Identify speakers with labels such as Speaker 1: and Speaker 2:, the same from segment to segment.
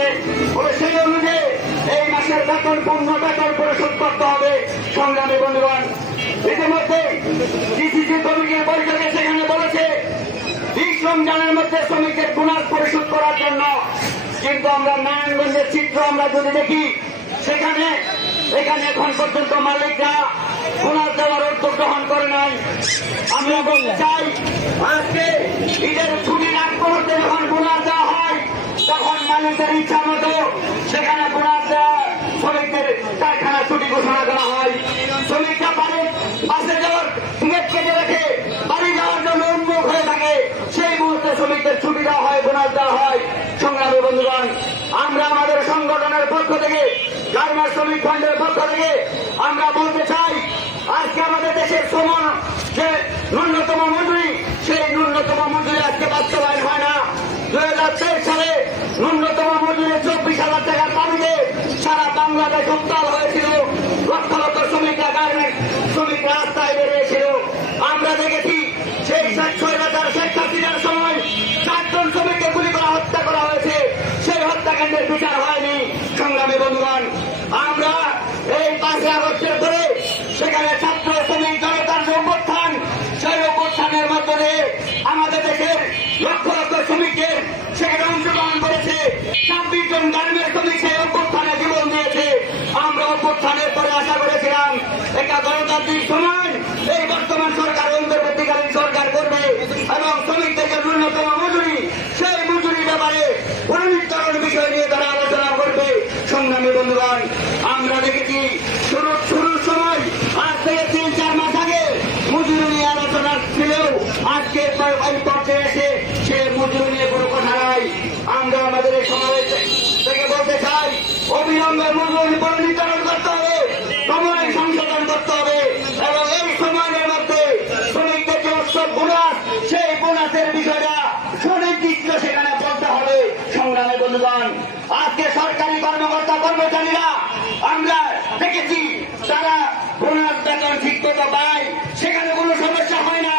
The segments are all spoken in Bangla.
Speaker 1: হবে। ওই সেই অনুযায়ী এই মাসের বেতন, পূর্ণ বেতন পরিশোধ করতে হবে, সংগ্রামী বন্ধুগণ। ইতিমধ্যে ডিসিসি কমিটির বৈঠকে সেখানে বলেছে শ্রমদানের মধ্যে শ্রমিকদের পুনার পরিশোধ করার জন্য। কিন্তু আমরা নারায়ণগঞ্জের চিত্র আমরা যদি দেখি, সেখানে, এখানে এখন পর্যন্ত মালিকরা পুনার দেওয়ার উদ্যোগ গ্রহণ করে নাই। আমরা বলতে চাই, আজকে ঈদের মালিকদের ইচ্ছা মতো সেখানে বোনাস শ্রমিকদের কারখানা ছুটি ঘোষণা করা হয়। শ্রমিকরা বাড়ি, বাসে যাওয়ার টিকিট কেটে রেখে বাড়ি যাওয়ার জন্য উন্মুখ হয়ে থাকে। সেই মুহূর্তে শ্রমিকদের ছুটি দেওয়া হয়, বোনাস দেওয়া হয়। সংগ্রামী বন্ধুগণ, আমরা আমাদের সংগঠনের পক্ষ থেকে, গার্মেন্টস শ্রমিক ফান্ডের পক্ষ থেকে আমরা বলতে চাই, আজকে আমাদের দেশের শ্রমণ যে ন্যূনতম রাস্তায় বেরিয়েছিল। আমরা দেখেছি শেখ পাঁচই আগস্টের পরে সেখানে ছাত্র, শ্রমিক, জনতার যে সেই অভ্যুত্থানের মাধ্যমে আমাদের দেশের লক্ষ লক্ষ শ্রমিকের সেখানে অংশগ্রহণ করেছে। ছাব্বিশ জন মজুরি ব্যাপারে পুনরুত্তরণ বিষয় নিয়ে তারা আলোচনা করবে। সংগ্রামী বন্ধুগণ, আমরা দেখেছি শুরু শুরুর সময়, আজ থেকে তিন, চার মাস আগে মজুরি নিয়ে আলোচনা ছিলেও আজকে এই পর্যায়ে এসে সে মজুরি নিয়ে কোনো কথা নাই। আমরা আমাদের এই থেকে বলতে চাই, অবিলম্বে মজুরি করতে হবে, সময় সংশোধন করতে হবে এবং এই সময়ের মধ্যে শ্রমিকদের যে উৎসব বোনাস, সেই বোনাসের বিষয়টা সুনির্দিষ্ট সেখানে বন্ধুগণ, আজকে সরকারি কর্মকর্তা কর্মচারীরা আমরা দেখেছি, তারা বোনাস বেতন ঠিক মতো পায়, সেখানে কোনো সমস্যা হয় না।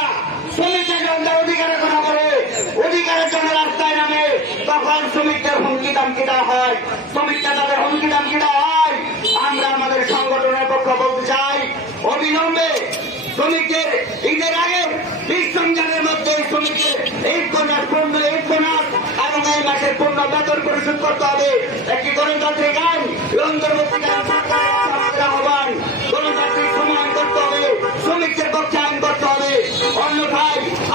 Speaker 1: শ্রমিকরা যখন তার অধিকারের কথা বলে, অধিকারের জন্য রাস্তায় নামে, তখন শ্রমিকদের হুমকি দামকি দেওয়া হয়। শ্রমিকরা তাদের হুমকি দামকি দেওয়া হয়। আমরা আমাদের সংগঠনের পক্ষ বলতে চাই, অবিলম্বে শ্রমিকের বেতন পরিশোধ করতে হবে। একটি গণতান্ত্রিক আইন সমাধান করতে হবে। পক্ষে আইন করতে হবে।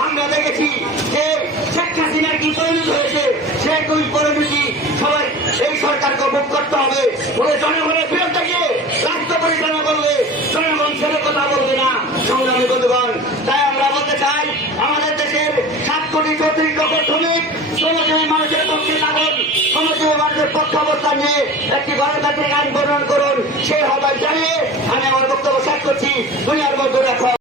Speaker 1: আমরা দেখেছি যে কি সবাই করতে হবে। বলে জনগণের পরিচালনা করলে কথা বলবে না। তাই আমরা বলতে চাই, আমাদের দেশের সাত কোটি চৌত্রিশ একটি গণতান্ত্রিক আইন প্রণয়ন করুন। সেই আহ্বান জানিয়ে আমি আমার বক্তব্য শেষ করছি। দুনিয়ার মধ্যে